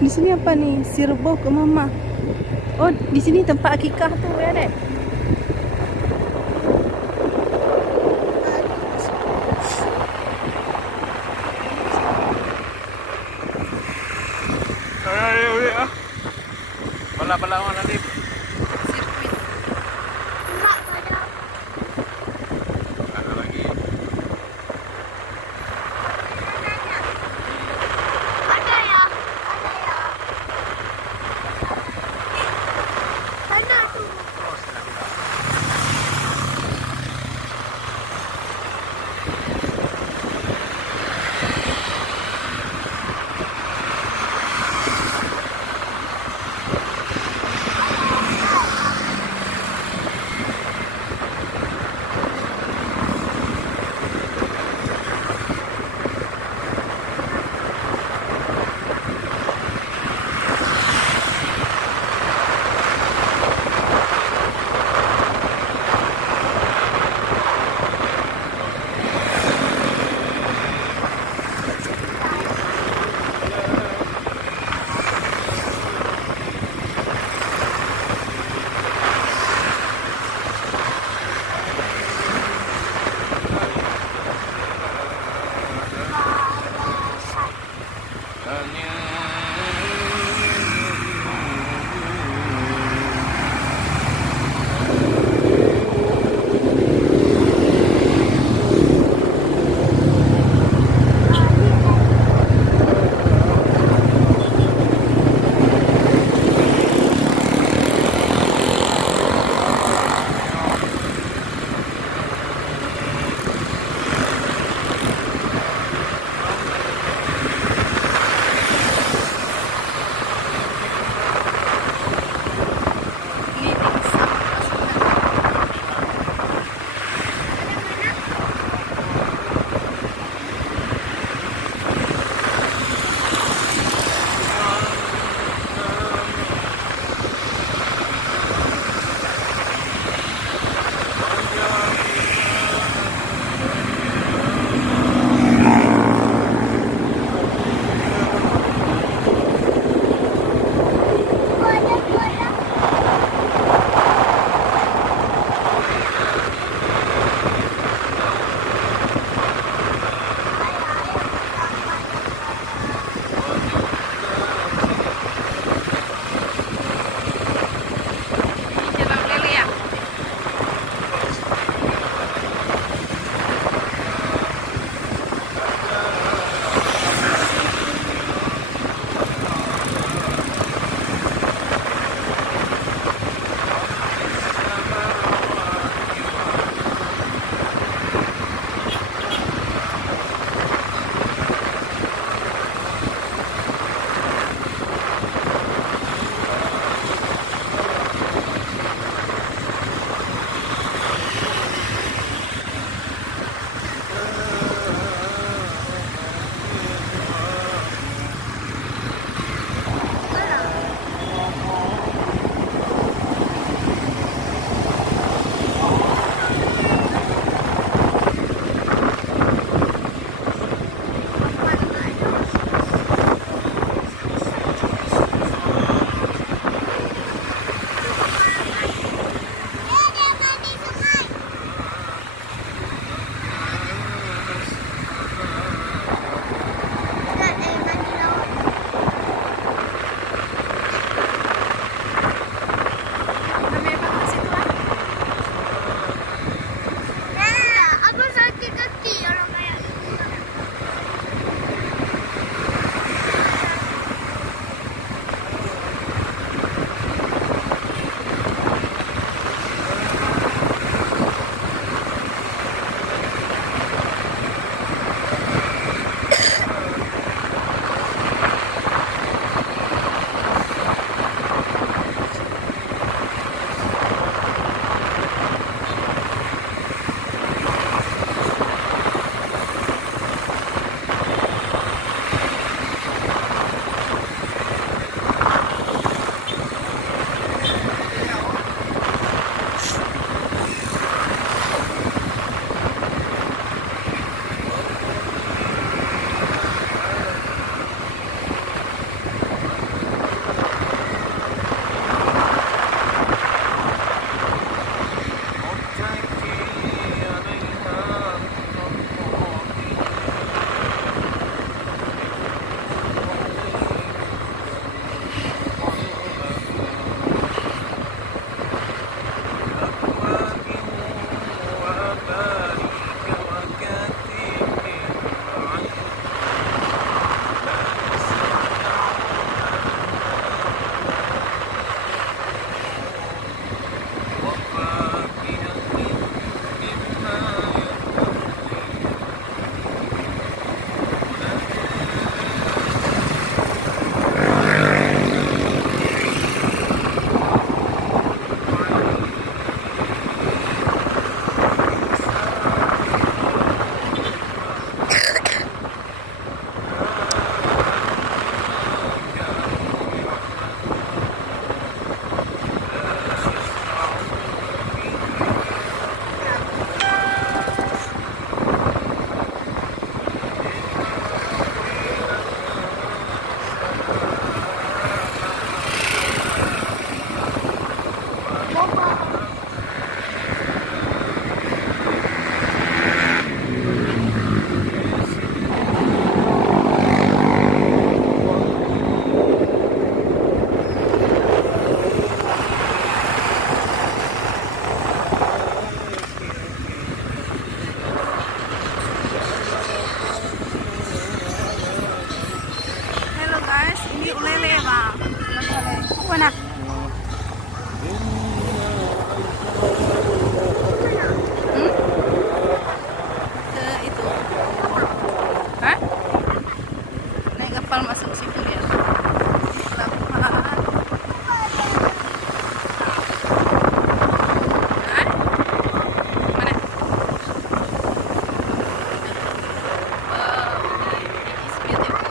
Di sini apa nih? Sirbo ke mama. Oh, di sini tempat akikah tuh ya, Dek. Bala-bala mana nih? Sirkuit. Ada lagi. ini ulele bang. Apa nak? Ke itu. Hah? Naik kapal masuk situ ya. Pelabuhan. Hah? Mana? Wow, it is beautiful.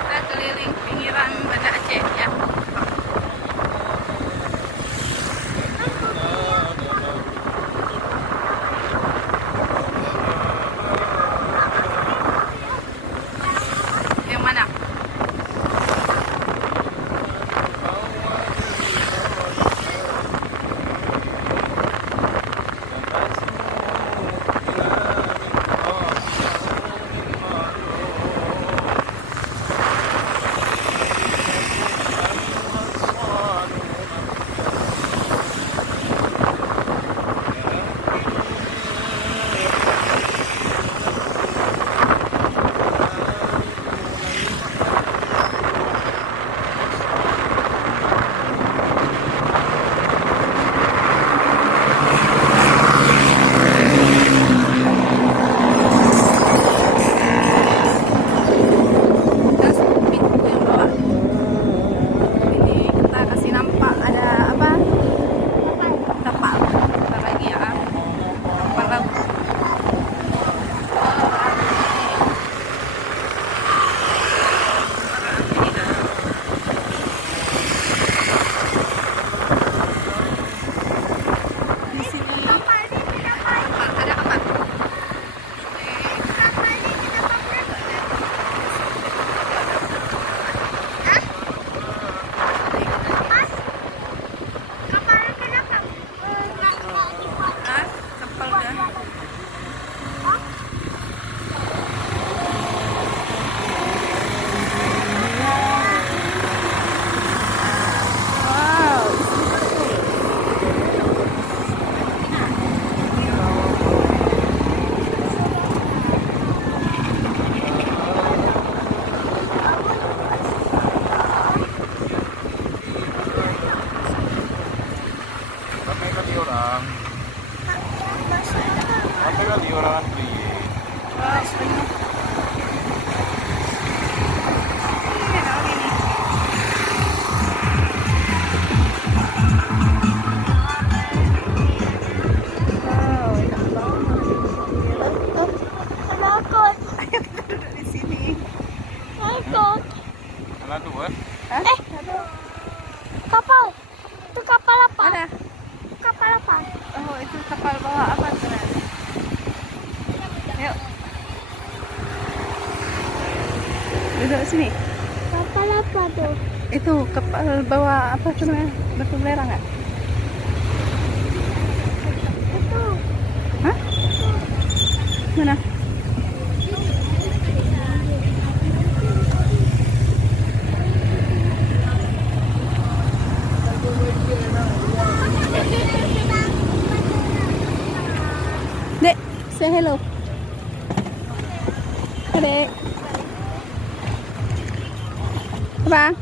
Kita keliling pinggiran Banda Aceh ya. Yang mana? Gas pintu yang bawah. Ini kita kasih nampak ada apa? Kapal. Bentar lagi ya. Kapal laut. Di sini ada kapal. Hah? Kapal dah. Wow. Kami kali orang. Kami kali orang asli. Wow, sebenarnya. Ini ada lagi nih. Wow, enak banget. Ayo kita duduk di sini. Mana tu eh? Hah? Kapal. Itu kapal apa? Mana? Kapal apa? Oh, itu kapal bawa apa sebenarnya? Yuk. Duduk sini. Kapal apa tuh? Itu kapal bawa apa sebenarnya? Batu belerang nggak? Itu. Hah? Mana? Dek, say hello. Dek. Apa?